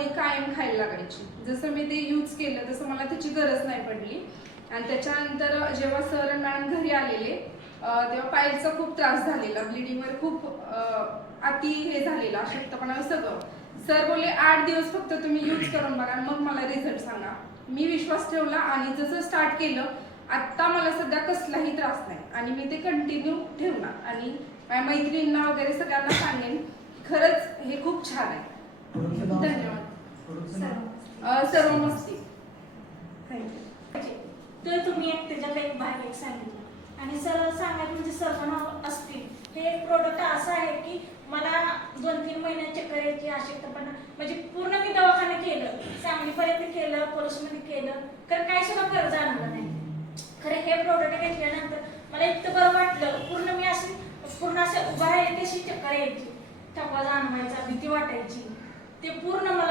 गोळी कायम खायला लागायची. जसं मी ते यूज केलं तसं मला त्याची गरज नाही पडली. आणि त्याच्यानंतर जेव्हा सर आणि मॅडम घरी आलेले तेव्हा पायलचा खूप त्रास झालेला, ब्लिडिंगवर खूप अति हे झालेलं, अशक्तपणा सगळं. सर बोलले 8 दिवस फक्त तुम्ही यूज करून बघा, मग मला रिझल्ट सांगा. मी विश्वास ठेवला आणि जसं स्टार्ट केलं आत्ता मला सध्या कसलाही त्रास नाही आणि मी ते कंटिन्यू ठेवणार आणि माझ्या मैत्रिणींना वगैरे सगळ्यांना सांगेन. खरंच हे खूप छान आहे. धन्यवाद. सर्व मस्ती. तर तुम्ही त्याच्यातला एक भाग एक सांगितला आणि सरळ सांगायचं म्हणजे सर्व असतील. हे एक प्रोडक्ट असं आहे की मला 2-3 महिन्यात चक्कर यायची, अशक्तपणा, म्हणजे पूर्ण मी दवाखाने केलं, सांगलीपर्यंत केलं, पोलिसमध्ये केलं, तर काही सुद्धा फरक जाणवला नाही. खरं हे प्रोडक्ट घेतल्यानंतर मला इतकं बरं वाटलं. पूर्ण मी अशी उभा राहिली तशी चक्कर यायची, थकवा जाणवायचा, भीती वाटायची, ते पूर्ण मला